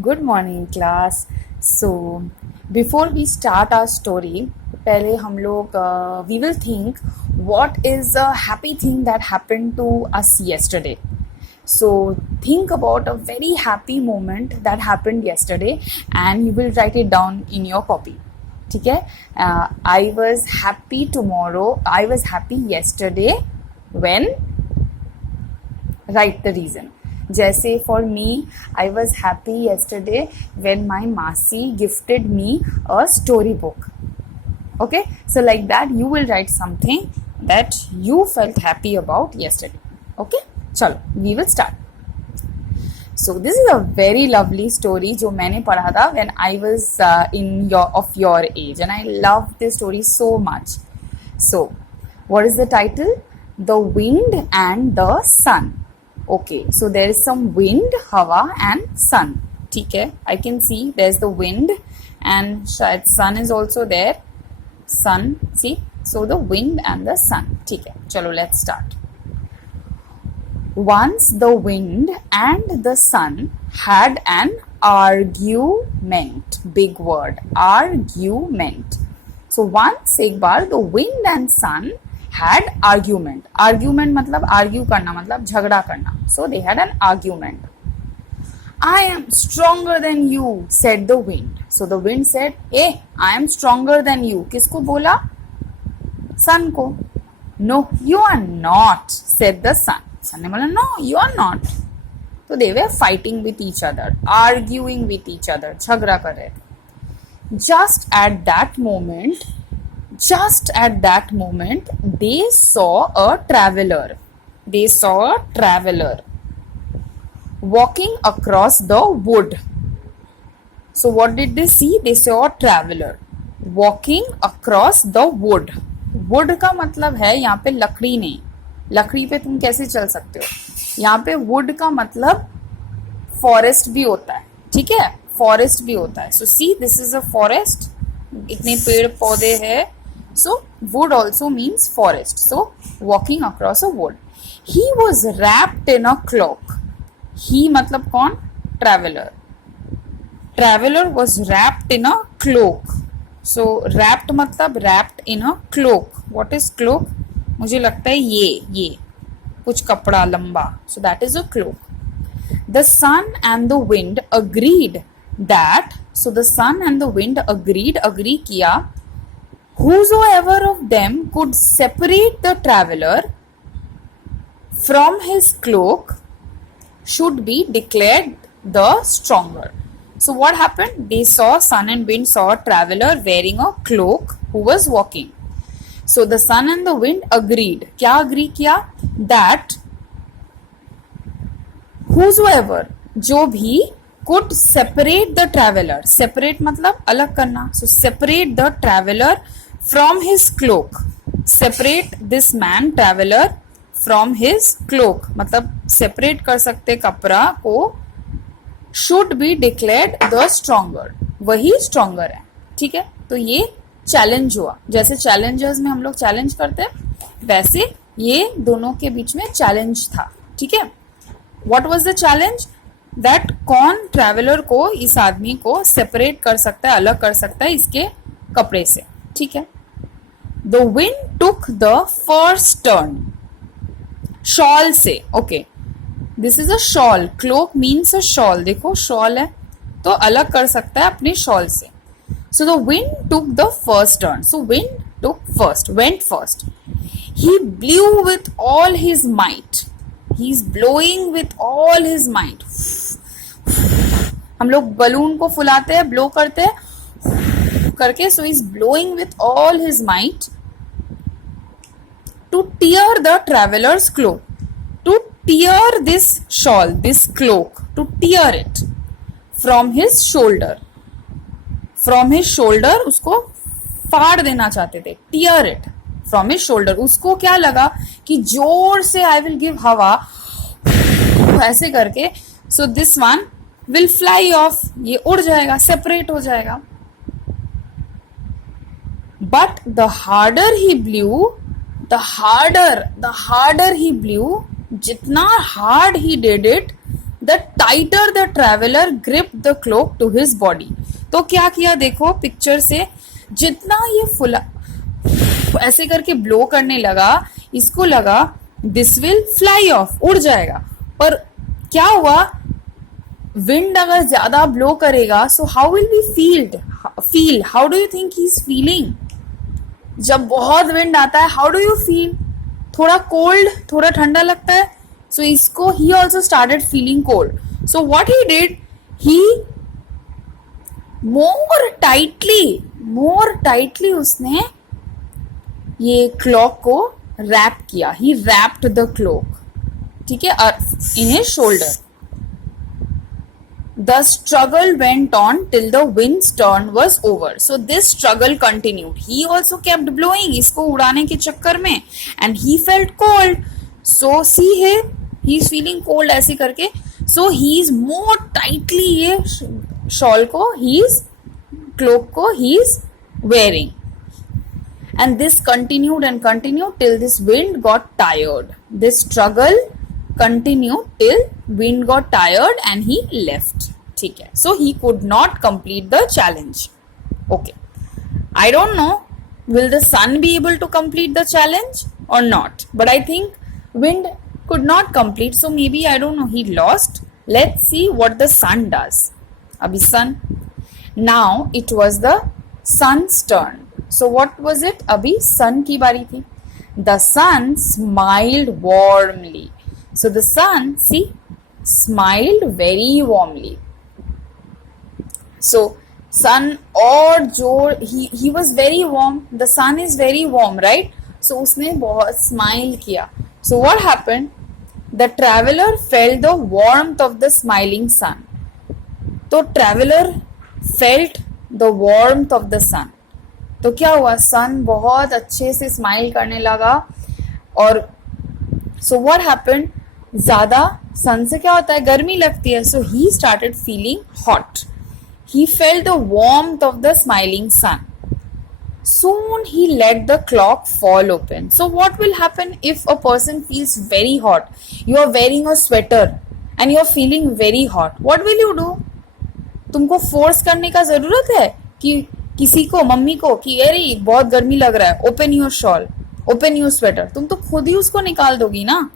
Good morning class. So before we start our story, पहले हम लोग we will think what is a happy thing that happened to us yesterday. So think about a very happy moment that happened yesterday and you will write it down in your copy. ठीक है? I was happy tomorrow. I was happy yesterday when. Write the reason. जैसे for me, I was happy yesterday when my Masi gifted me a storybook. Okay, so like that you will write something that you felt happy about yesterday. Okay, चलो we will start. So this is a very lovely story जो मैंने पढ़ा था when I was in your age, and I love this story so much. So what is the title? The Wind and the Sun. Okay, so there is some wind, हवा and sun. ठीक है, I can see there's the wind and शायद sun is also there. Sun, see, so the wind and the sun. ठीक है, चलो let's start. Once the wind and the sun had an argument. Big word, argument. So once एक बार the wind and sun had argument. Argument मतलब argue करना, मतलब झगड़ा करना. So they had an argument. I am stronger than you, said the wind. So the wind said, hey, I am stronger than you. किसको बोला? Sun को. No, you are not, said the sun. Sun ने बोला, no, you are not. So they were fighting with each other, arguing with each other, झगड़ा कर रहे थे. Just at that moment, they saw a traveler. They saw a traveler walking across the wood. So what did they see? They saw a traveler walking across the wood. Wood का मतलब है यहाँ पे लकड़ी नहीं. लकड़ी पे तुम कैसे चल सकते हो? यहाँ पे wood का मतलब फॉरेस्ट भी होता है. ठीक है, फॉरेस्ट भी होता है. So see, this is a forest. इतने पेड़ पौधे हैं. So wood also means forest. So walking across a wood. He was wrapped in a cloak. He मतलब कौन? Traveler. Traveler was wrapped in a cloak. So wrapped मतलब wrapped in a cloak. What is cloak? मुझे लगता है ये कुछ कपड़ा लंबा. So that is a cloak. The sun and the wind agreed that. So the sun and the wind agreed. Agree किया. Whosoever of them could separate the traveler from his cloak should be declared the stronger. So what happened? They saw, sun and wind saw a traveler wearing a cloak who was walking. So the sun and the wind agreed. क्या agree किया? That whosoever, जो भी, could separate the traveler. Separate मतलब अलग करना. So separate the traveler from his cloak. Separate this man, traveler, from his cloak. मतलब separate कर सकते कपड़ा को. Should be declared the stronger. वही stronger है. ठीक है, तो ये चैलेंज हुआ. जैसे चैलेंजर्स में हम लोग चैलेंज करते हैं, वैसे ये दोनों के बीच में चैलेंज था. ठीक है, What was the challenge? That कौन ट्रैवलर को, इस आदमी को सेपरेट कर सकता है, अलग कर सकता है इसके कपड़े से. ठीक है. The wind took the first turn. Shawl से. Okay, this is a shawl. Cloak means a shawl. देखो शॉल है तो अलग कर सकता है अपने शॉल से. So the wind took the first turn. So wind went first. He blew with all his might. He's blowing with all his might. हम लोग बलून को फुलाते हैं, ब्लो करते हैं करके. So he's blowing with all his might to tear the traveler's cloak. To tear this shawl, this cloak, to tear it from his shoulder. From his shoulder, उसको फाड़ देना चाहते थे. Tear it from his shoulder. उसको क्या लगा कि जोर से I will give हवा ऐसे करके. So this one will fly off. ये उड़ जाएगा, separate हो जाएगा. But the harder he blew, the harder he blew, जितना hard he did it, the tighter the traveller grip the cloak to his body. तो क्या किया देखो पिक्चर से, जितना ये फुला ऐसे करके ब्लो करने लगा, इसको लगा दिस विल फ्लाई ऑफ, उड़ जाएगा। पर क्या हुआ, विंड अगर ज्यादा ब्लो करेगा so how will be feel, how do you think he is feeling? जब बहुत विंड आता है हाउ डू यू फील? थोड़ा कोल्ड, थोड़ा ठंडा लगता है। सो इसको he also started feeling cold. So what he did, he more tightly उसने ये क्लॉक को रैप किया। ही रैप्ड द क्लॉक, ठीक है, in his shoulder. The struggle went on till the wind's turn was over. So this struggle continued. He also kept blowing, इसको उड़ाने के चक्कर में, and he felt cold. So see here, he is feeling cold ऐसे करके. So he is more tightly ये shawl को, cloak को he is wearing. And this continued and continued till this wind got tired. This struggle continued till wind got tired and he left. ठीक है, so he could not complete the challenge. Okay, I don't know will the sun be able to complete the challenge or not, but I think wind could not complete, so maybe I don't know, he lost. Let's see what the sun does. Abhi sun, now it was the sun's turn. So what was it? Abhi sun की बारी थी. The sun smiled warmly. So the sun, see, smiled very warmly. So sun और जो he was very warm. The sun is very warm, right? So उसने बहुत smile किया. So what happened? The traveler felt the warmth of the smiling sun. तो traveler felt the warmth of the sun. तो क्या हुआ, सन बहुत अच्छे से स्माइल करने लगा। और सो व्हाट हैपेंड, ज्यादा सन से क्या होता है, गर्मी लगती है। So he started feeling hot, he felt the warmth of the smiling sun. Soon he let the clock fall open. So what will happen if a person feels very hot? You are wearing a sweater and you are feeling very hot. What will you do? तुमको force करने का जरूरत है कि किसी को, mummy को, कि अरे बहुत गर्मी लग रहा है, open your shawl, open your sweater, तुम तो खुद ही उसको निकाल दोगी ना।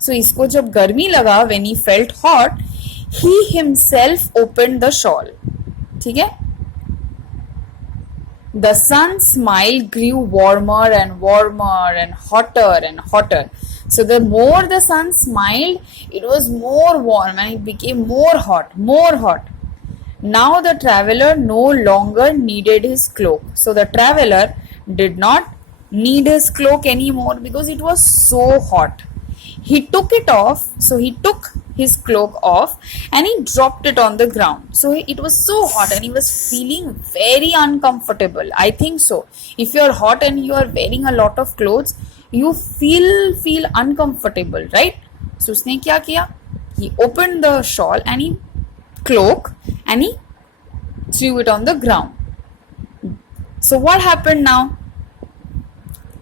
सो इसको जब गर्मी लगा, when he felt hot, he himself open the shawl, ठीक है। The sun's smile grew warmer and warmer and hotter and hotter. So the more the sun smiled, it was more warm and it became more hot, more hot. Now the traveler no longer needed his cloak. So the traveler did not need his cloak anymore because it was so hot. He took it off, so he took his cloak off and he dropped it on the ground. So it was so hot and he was feeling very uncomfortable. I think so. If you are hot and you are wearing a lot of clothes, you feel uncomfortable, right? So उसने क्या किया? He opened the shawl and he cloak and he threw it on the ground. So what happened now?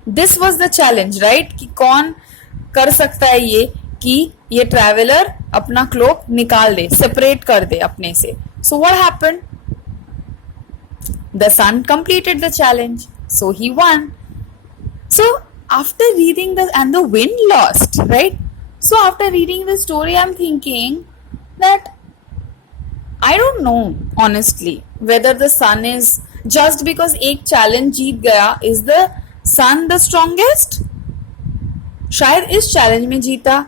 This was the challenge, right? कि कौन कर सकता है ये कि ये ट्रैवलर अपना क्लोक निकाल दे, सेपरेट कर दे अपने से। So what happened? The sun completed the challenge, so he won. So after reading the end the wind lost, right? So after reading the story I am thinking that I don't know honestly whether the sun is, just because एक challenge जीत गया, is the sun the strongest? शायद इस challenge में जीता,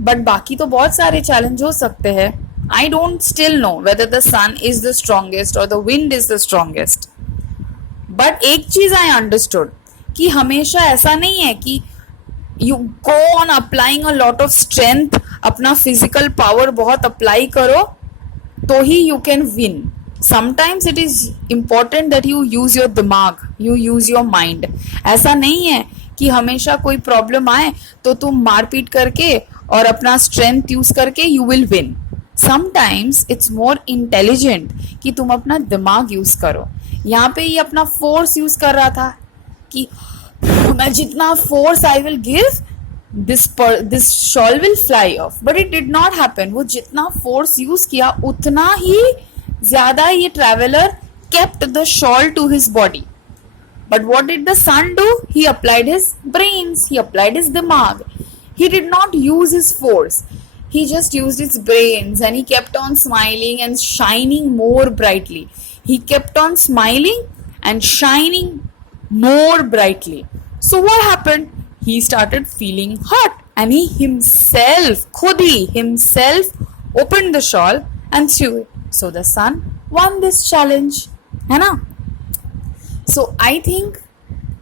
but बाकी तो बहुत सारे चैलेंज हो सकते हैं। I don't still know whether the sun is the strongest और the wind is the strongest. But एक चीज आई अंडरस्टूड कि हमेशा ऐसा नहीं है कि you go on applying a lot of strength, अपना फिजिकल पावर बहुत अप्लाई करो तो ही you can win. Sometimes it is important that you use your दिमाग, यू यूज योर माइंड। ऐसा नहीं है कि हमेशा कोई प्रॉब्लम आए तो तुम मारपीट करके और अपना स्ट्रेंथ यूज करके you will win. Sometimes it's more intelligent कि तुम अपना दिमाग यूज करो। यहाँ पे ये अपना फोर्स यूज कर रहा था कि मैं जितना force I will give this shawl will fly off, but it did not happen. वो जितना force use किया उतना ही ज़्यादा ये traveler kept the shawl to his body. But what did the son do? He applied his brains, he applied his dimag. He did not use his force. He just used his brains and he kept on smiling and shining more brightly. He kept on smiling and shining more brightly. So what happened? He started feeling hot and he himself, Khudi himself, opened the shawl and threw it. So the son won this challenge. है ना? So I think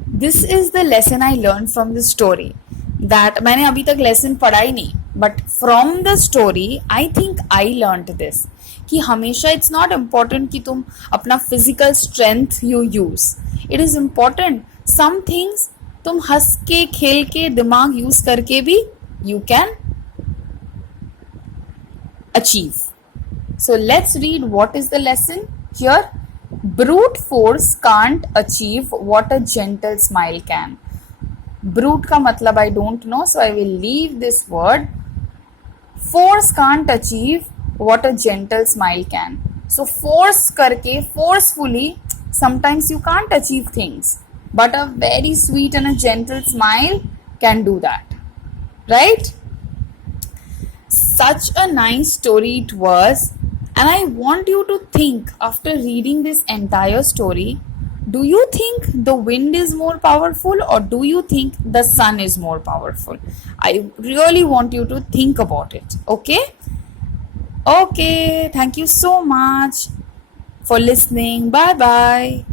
this is the lesson I learned from the story. That मैंने अभी तक lesson पढ़ा ही नहीं, but from the story I think I learned this कि हमेशा it's not important कि तुम अपना physical strength you use. It is important some things तुम हंस के खेल के दिमाग यूज करके भी you can achieve. So let's read what is the lesson here. Brute force can't achieve what a gentle smile can. Brute का मतलब I don't know, so I will leave this word. Force can't achieve what a gentle smile can. So force करके forcefully sometimes you can't achieve things, but a very sweet and a gentle smile can do that, right? Such a nice story it was, and I want you to think after reading this entire story, do you think the wind is more powerful or do you think the sun is more powerful? I really want you to think about it, okay? Okay, thank you so much for listening. Bye bye.